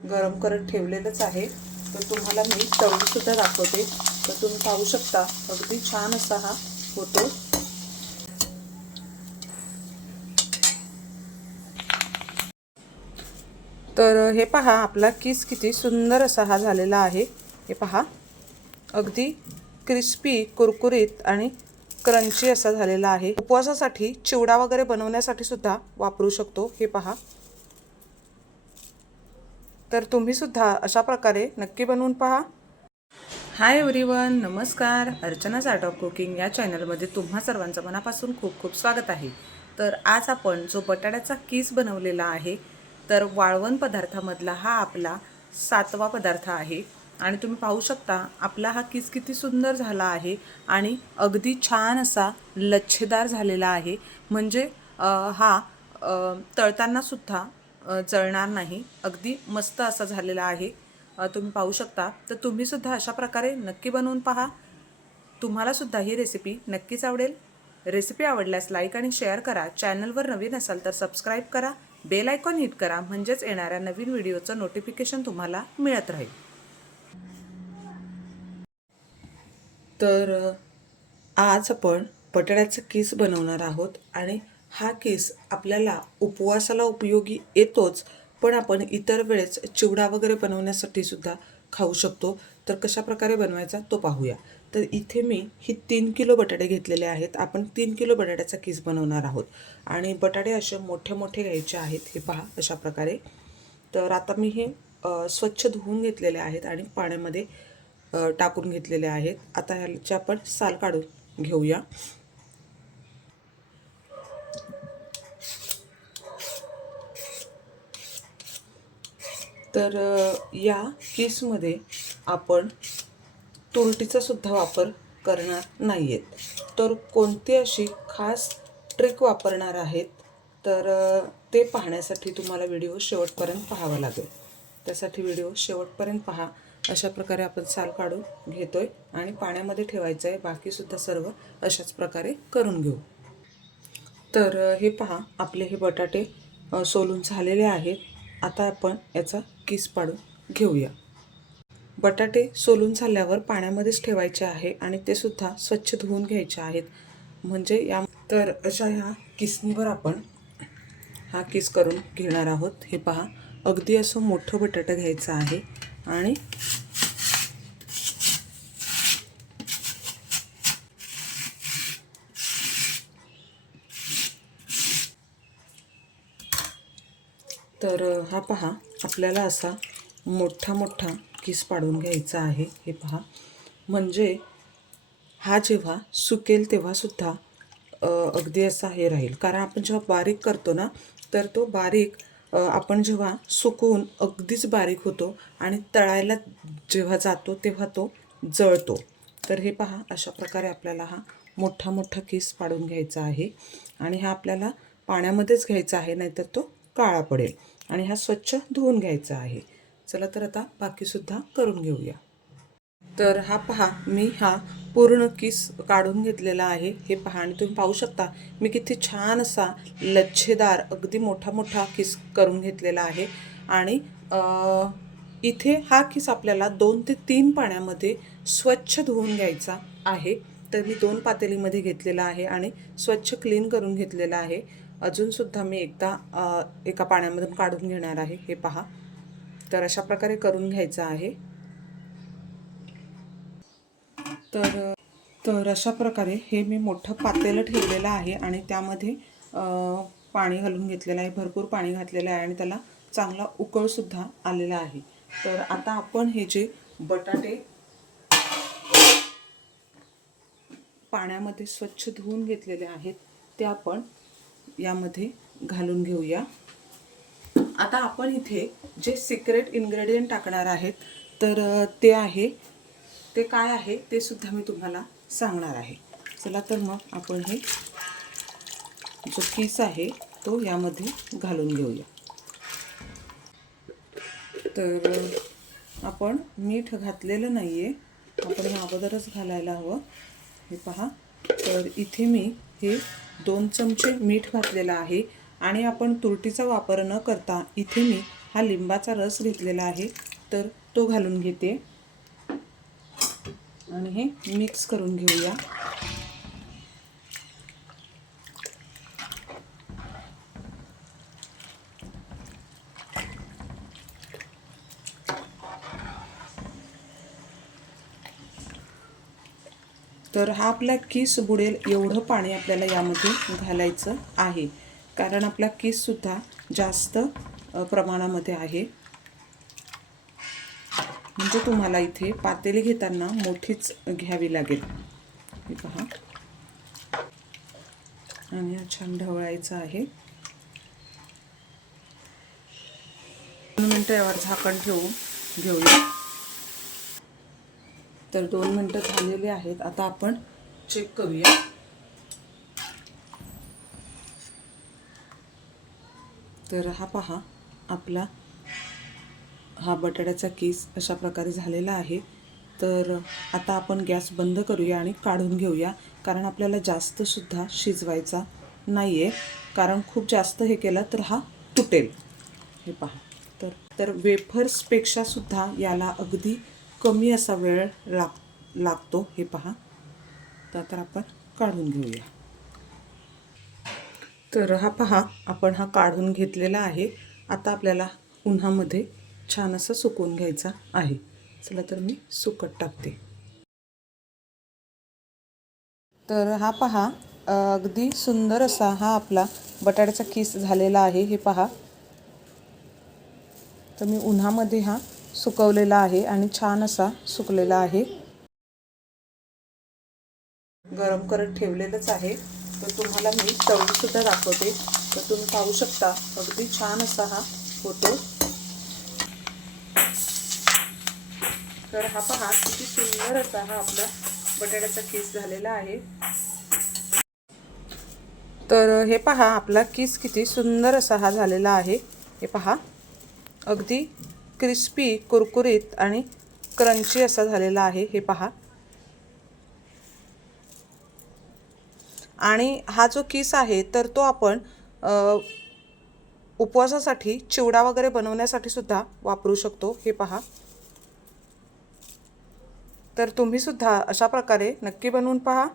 गरम करत ठेवलेलंच आहे. तर तुम्हाला मी तळूनसुद्धा दाखवते. तर तुम्ही पाहू शकता अगदी छान असा हा होतो. तर हे पहा आपला किस किती सुंदर असा हा झालेला आहे. हे पहा अगदी क्रिस्पी कुरकुरीत आणि क्रंची असा झालेला आहे. उपवासासाठी चिवडा वगैरे बनवण्यासाठी सुद्धा वापरू शकतो. हे पहा तर तुम्ही सुद्धा अशा प्रकारे नक्की बनवून पहा. हाय एव्हरीवन नमस्कार. अर्चनाच आर्ट ऑफ कुकिंग या चॅनलमध्ये तुम्हा सर्वांचं मनापासून खूप खूप स्वागत आहे. तर आज आपण जो बटाट्याचा कीस बनवलेला आहे तर वाळवण पदार्थामधला हा आपला सातवा पदार्थ आहे. आणि तुम्ही पाहू शकता आपला हा किस किती सुंदर झाला आहे आणि अगदी छान असा लच्छेदार झालेला आहे. म्हणजे हा तळतानासुद्धा जळणार नाही. अगदी मस्त असा झालेला आहे. तुम्ही पाहू शकता. तर तुम्हीसुद्धा अशा प्रकारे नक्की बनवून पहा. तुम्हालासुद्धा ही रेसिपी नक्कीच आवडेल. रेसिपी आवडल्यास लाईक आणि शेअर करा. चॅनलवर नवीन असाल तर सबस्क्राईब करा. बेल आयकॉन हिट करा. म्हणजेच येणाऱ्या नवीन व्हिडिओचं नोटिफिकेशन तुम्हाला मिळत राहील. तर आज आपण बटाट्याचं किस बनवणार आहोत आणि हा केस आपल्याला उपवासाला उपयोगी येतोच पण आपण इतर वेळेस चिवडा वगैरे बनवण्यासाठी सुद्धा खाऊ शकतो. तर कशा प्रकारे बनवायचा तो पाहूया. तर इथे मी ही तीन किलो बटाटे घेतलेले आहेत. आपण तीन किलो बटाट्याचा किस बनवणार आहोत. आणि बटाटे असे मोठे मोठे घ्यायचे आहेत हे पहा अशा प्रकारे. तर आता मी हे स्वच्छ धुवून घेतलेले आहेत आणि पाण्यामध्ये टाकून घेतलेले आहेत. आता ह्याचे आपण साल काढून घेऊया. तर या किसमध्ये आपण तुरटीचा सुद्धा वापर करणार नाही आहेत तर कोणती अशी खास ट्रिक वापरणार आहेत? तर ते पाहण्यासाठी तुम्हाला व्हिडिओ शेवटपर्यंत पाहावा लागेल. त्यासाठी व्हिडिओ शेवटपर्यंत पहा. अशा प्रकारे आपण साल काढून घेतोय आणि पाण्यामध्ये ठेवायचं आहे बाकीसुद्धा सर्व अशाच प्रकारे करून घेऊ. तर हे पहा. आपले हे बटाटे सोलून झालेले आहेत. आता आपण याचा किस पाडून घेऊया. बटाटे सोलून झाल्यावर पाण्यामध्येच ठेवायचे आहे आणि ते सुद्धा स्वच्छ धुवून घ्यायचे आहेत. म्हणजे या तर अशा ह्या किसनीवर आपण हा किस करून घेणार आहोत. हे पहा अगदी असं मोठं बटाटा घ्यायचं आहे आणि तर हा पहा आपल्याला असा मोठा मोठा किस पाडून घ्यायचा आहे हे पहा. म्हणजे हा जेव्हा सुकेल तेव्हासुद्धा अगदी असा हे राहील. कारण आपण जेव्हा बारीक करतो ना तर तो बारीक आपण जेव्हा सुकवून अगदीच बारीक होतो आणि तळायला जेव्हा जातो तेव्हा तो जळतो. तर हे पहा अशा प्रकारे आपल्याला हा मोठा मोठा किस पाडून घ्यायचा आहे. आणि हा आपल्याला पाण्यामध्येच घ्यायचा आहे नाहीतर तो काळा पडेल आणि हा स्वच्छ धुवून घ्यायचा आहे. चला तर आता बाकीसुद्धा करून घेऊया. तर हा पहा मी हा पूर्ण किस काढून घेतलेला आहे. हे पहा आणि तुम्ही पाहू शकता मी किती छान असा लच्छेदार अगदी मोठा मोठा किस करून घेतलेला आहे. आणि इथे हा किस आपल्याला दोन ते तीन पाण्यामध्ये स्वच्छ धुवून घ्यायचा आहे. तर मी दोन पातेलीमध्ये घेतलेला आहे आणि स्वच्छ क्लीन करून घेतलेला आहे. अजूनसुद्धा मी एकदा एका पाण्यामधून काढून घेणार आहे. हे पहा. तर अशा प्रकारे करून घ्यायचं आहे. तर तर अशा प्रकारे हे मी मोठं पातेलं ठेवलेलं आहे आणि त्यामध्ये पाणी घालून घेतलेलं आहे. भरपूर पाणी घातलेलं आहे आणि त्याला चांगला उकळसुद्धा आलेला आहे. तर आता आपण हे जे बटाटे पाण्यामध्ये स्वच्छ धुवून घेतलेले आहेत ते आपण यामध्ये घालून घेऊया. आता आपण इथे जे सिक्रेट इन्ग्रेडियंट टाकणार आहेत तर ते आहे. ते काय आहे ते सुद्धा मी तुम्हाला सांगणार आहे. चला तर मग आपण हे जो पीस आहे तो यामध्ये घालून घेऊया. तर आपण मीठ घातलेलं नाही आहे आपण हे अगोदरच घालायला हवं. हे पहा. तर इथे मी हे दोन चमचे मीठ घातलेलं आहे आणि आपण तुरटीचा वापर न करता इथे मी हा लिंबाचा रस घेतलेला आहे. तर तो घालून घेते. आणि हे मिक्स करून घेऊया. तर हा आपला किस बुडेल एवढं पाणी आपल्याला यामध्ये घालायचं आहे. कारण आपला किससुद्धा जास्त प्रमाणामध्ये आहे. म्हणजे तुम्हाला इथे पातेली घेताना मोठीच घ्यावी लागेल. हे पहा. आणि हा छान ढवळायचा आहे. दोन मिनटं यावर झाकण ठेवून घेऊया. तर दोन मिनटं झालेले आहेत. आता आपण चेक करूया. तर हा पहा आपला हा बटाट्याचा केस अशा प्रकारे झालेला आहे. तर आता आपण गॅस बंद करूया आणि काढून घेऊया कारण आपल्याला जास्तसुद्धा शिजवायचा नाही आहे कारण खूप जास्त हे केलं तर हा तुटेल. हे पहा. तर तर वेफर्सपेक्षासुद्धा याला अगदी कमी असा वेळ लाग लागतो हे पहा. तर आपण काढून घेऊया. तर हा पहा आपण हा काढून घेतलेला आहे. आता आपल्याला उन्हामध्ये छान असं सुकवून घ्यायचा आहे. चला तर मी सुकट टाकते. तर हा पहा अगदी सुंदर असा हा आपला बटाट्याचा किस झालेला आहे हे पहा. तर मी उन्हामध्ये हा सुकवलेला आहे आणि छान असा सुकलेला आहे. गरम करत ठेवलेलंच आहे. तर तुम्हाला मी तळून दाखवते. तर तुम्ही पाहू शकता अगदी छान असा हा होतो. तर हा पहा किती सुंदर असा हा आपला बटाट्याचा किस झालेला आहे. तर हे पहा आपला किस किती सुंदर असा हा झालेला आहे. हे पहा अगदी क्रिस्पी कुरकुरीत आणि क्रंची असा झालेला आहे. हे पहा. आणि हा जो किस आहे तर तो आपण उपवासासाठी चिवडा वगैरे बनवण्यासाठी सुद्धा वापरू शकतो. हे पहा. तर तुम्ही सुद्धा अशा प्रकारे नक्की बनवून पहा.